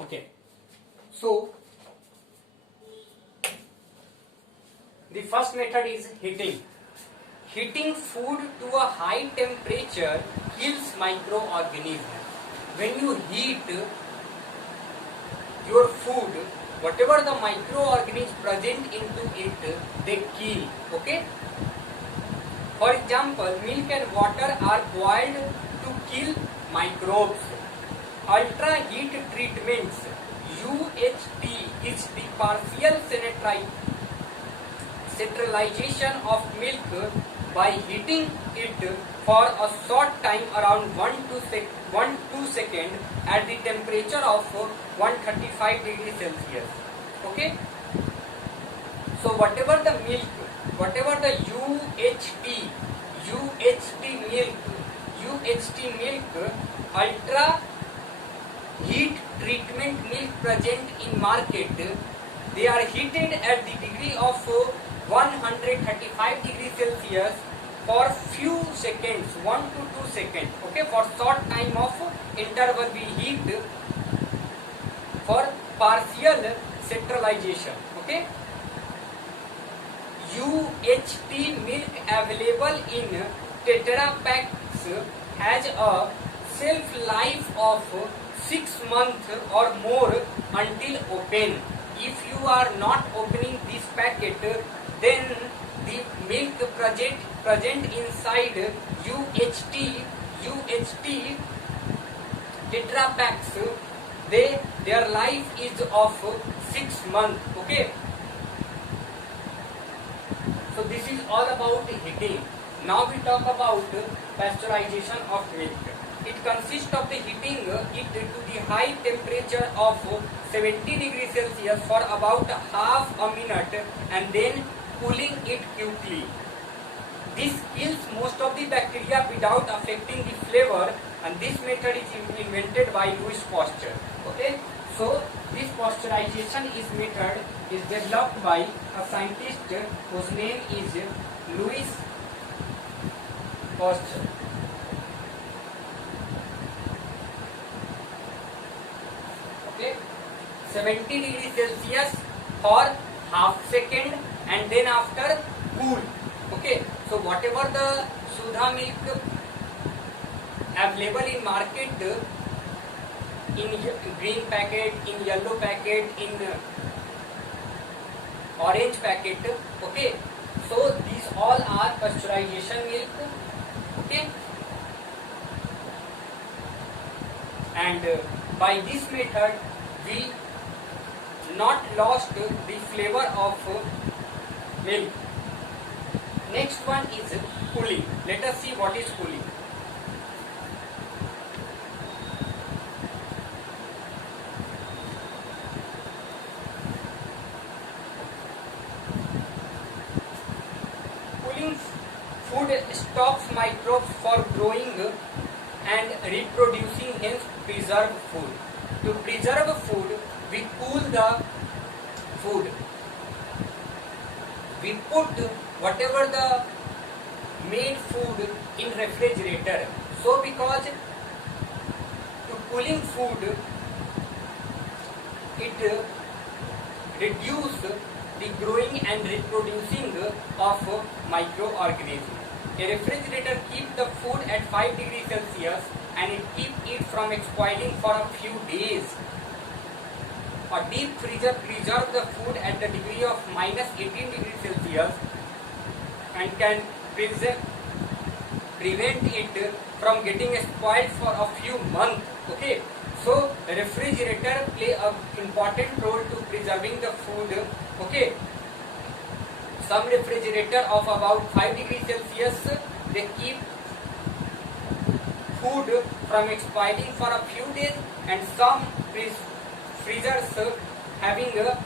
Okay, so the first method is heating. Heating food to a high temperature kills microorganisms. When you heat your food, whatever the microorganisms present into it, they kill. Okay. For example, milk and water are boiled to kill microbes. Ultra heat treatments UHT is the partial sterilization of milk by heating it for a short time around 1-2 seconds at the temperature of 135 degrees Celsius. Okay. So whatever the milk, whatever the UHT milk, ultra heat treatment milk present in market, they are heated at the degree of 135 degrees Celsius for few seconds, 1-2 seconds. Okay, for short time of interval we heat for partial sterilization. Okay. UHT milk available in Tetra Paks has a shelf life of 6 months or more until open. If you are not opening this packet, then the milk present inside UHT Tetra Paks, their life is of 6 months. Okay. So this is all about heating. Now we talk about pasteurization of milk. It consists of the heating it to the high temperature of 70 degrees Celsius for about half a minute and then cooling it quickly. This kills most of the bacteria without affecting the flavor, and this method is invented by Louis Pasteur. Okay, so this pasteurization method is developed by a scientist whose name is Louis Pasteur. Okay, 70 degrees Celsius for half second and then after cool. Okay, so whatever the Sudha milk available in market, in green packet, in yellow packet, in orange packet. Okay, so these all are pasteurization milk. Okay, and by this method we not lost the flavor of milk. Next one is cooling. Let us see what is cooling. Cooling food stops microbes for growing and reproducing, hence preserve food. To preserve food, we cool the food. We put whatever the made food in refrigerator. So because to cooling food, it reduce the growing and reproducing of microorganisms. A refrigerator keeps the food at 5 degrees Celsius and it keeps it from spoiling for a few days. A deep freezer preserves the food at the degree of -18 degrees Celsius and can prevent it from getting spoiled for a few months. Okay, so refrigerator play an important role to preserving the food. Okay, some refrigerator of about 5 degrees Celsius, they keep food from spoiling for a few days, and some freezers having a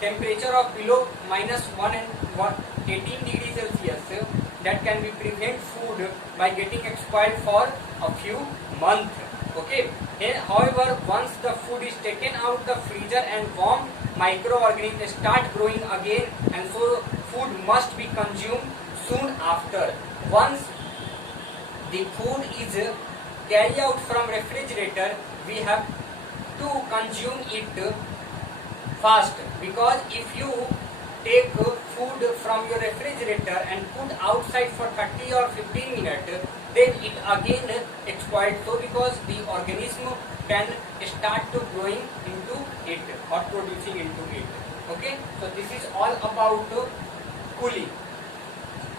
temperature of below -1 and 18 degrees Celsius, that can be prevent food by getting spoiled for a few months. Okay. However, once the food is taken out the freezer and warmed, microorganisms start growing again, and so food must be consumed soon after. Once the food is carried out from refrigerator, we have to consume it fast, because if you take food from your refrigerator and put outside for 30 or 15 minutes, then it again expired. So because the organism can start to growing into it or producing into it. Okay, so this is all about cooling.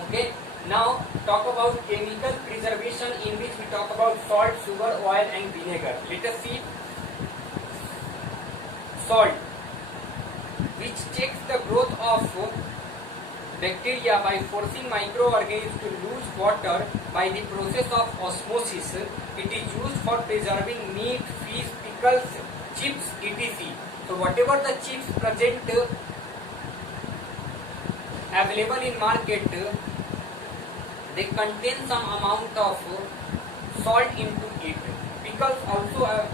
Okay, now talk about chemical preservation, in which we talk about salt, sugar, oil and vinegar. Let us see. Salt, which checks the growth of bacteria by forcing microorganisms to lose water by the process of osmosis. It is used for preserving meat, fish, pickles, chips, etc. So whatever the chips present available in market, they contain some amount of salt into it. Pickles also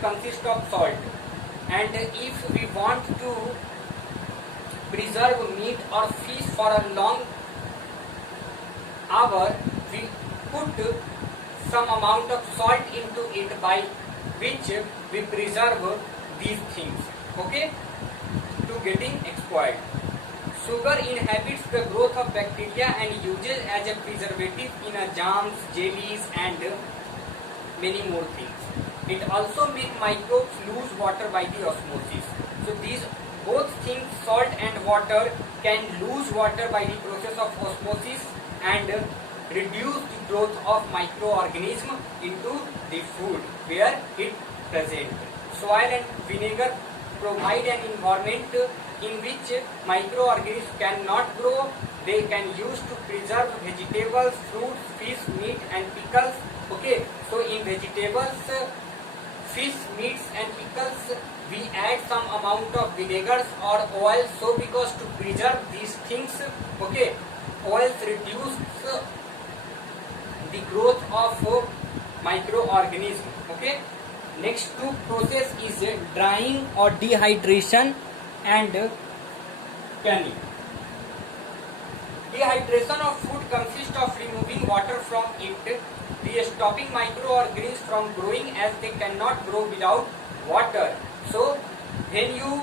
consist of salt. And if we want to preserve meat or fish for a long hour, we put some amount of salt into it, by which we preserve these things, okay, to getting expired. Sugar inhibits the growth of bacteria and uses as a preservative in jams, jellies and many more things. It also makes microbes lose water by the osmosis. So these both things, salt and water, can lose water by the process of osmosis and reduce the growth of microorganism into the food where it present. Soil and vinegar provide an environment in which microorganisms cannot grow. They can use to preserve vegetables, fruits, fish, meat and pickles. Okay, so in vegetables, fish, meats and pickles, we add some amount of vinegars or oil. So because to preserve these things, okay, oils reduce the growth of microorganism. Okay, next two process is drying or dehydration and canning. Dehydration of food consists of removing water from it, stopping microorganisms from growing as they cannot grow without water. So when you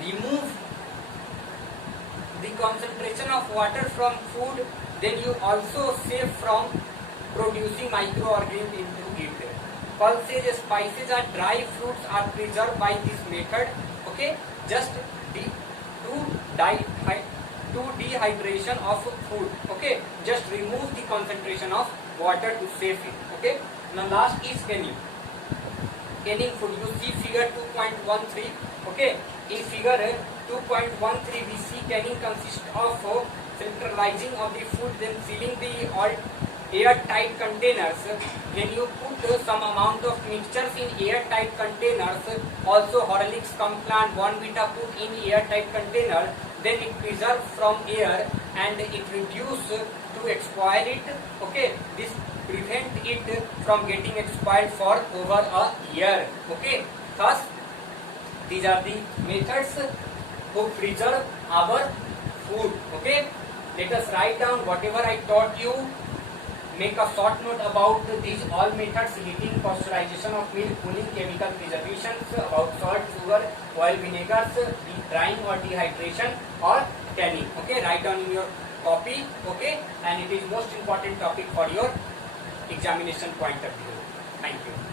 remove the concentration of water from food, then you also save from producing microorganisms into it. Pulses, spices or dry fruits are preserved by this method. Okay, just to dehydration of food. Okay, just remove the concentration of water to save it. Okay, now last is canning. Canning food, you see figure 2.13. okay, in figure 2.13 we see canning consists of centralizing of the food, then sealing the all airtight containers. When you put some amount of mixtures in airtight containers, also Horlicks, Complan, Bonvita put in airtight container, then it preserves from air and it reduce to expired it. Okay, this prevent it from getting expired for over a year. Okay, thus these are the methods to preserve our food. Okay, let us write down whatever I taught you. Make a short note about these all methods: heating, pasteurization of milk, cooling, chemical preservation, about salt, sugar, oil, vinegars, drying or dehydration or canning. Okay, write down in your copy. Okay, and it is most important topic for your examination point of view. Thank you.